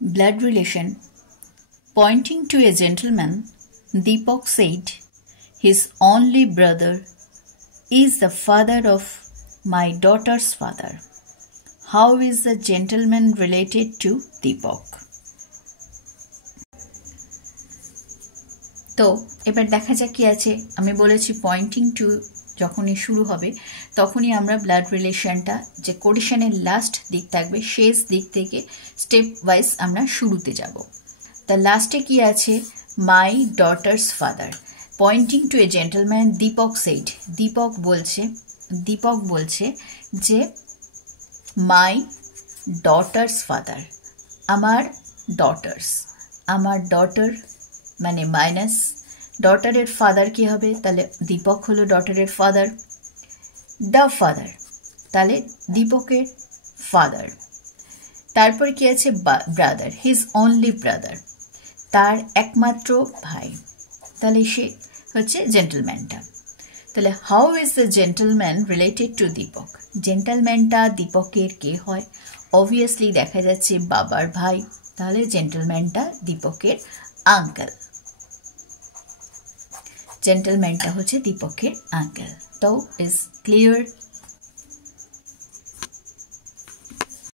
Blood relation. Pointing to a gentleman, Deepak said, "His only brother is the father of my daughter's father. How is the gentleman related to Deepak?" তো এবার দেখা যাক কি আছে। আমি বলেছি Poynting two যখনই শুরু হবে তখনই আমরা ব্লাড রিলেশনটা যে কোটেশনের লাস্ট দিক থাকবে শেষ দিক থেকে স্টেপ ওয়াইজ আমরা শুরুতে যাব। তা লাস্টে কি আছে? My daughter's father. Pointing to a gentleman Deepak said. Deepak বলছে যে মাই ডটার্স ফাদার, আমার ডটার মানে মাইনাস ডটারের ফাদার কি হবে? তাহলে দীপক হলো ডটারের ফাদার। দ্য ফাদার তাহলে দীপকের ফাদার। তারপর কি আছে? ব্রাদার, হিজ অনলি ব্রাদার, তার একমাত্র ভাই। তাহলে সে হচ্ছে জেন্টলম্যানটা। তাহলে how is the gentleman related to Deepak? জেন্টলম্যানটা দীপকের কে হয়? অবভিয়াসলি দেখা যাচ্ছে বাবার ভাই, তাহলে জেন্টলম্যানটা দীপকের আঙ্কেল। জেন্টলম্যানটা হচ্ছে দীপকের আঙ্কেল। তো ইজ ক্লিয়ার?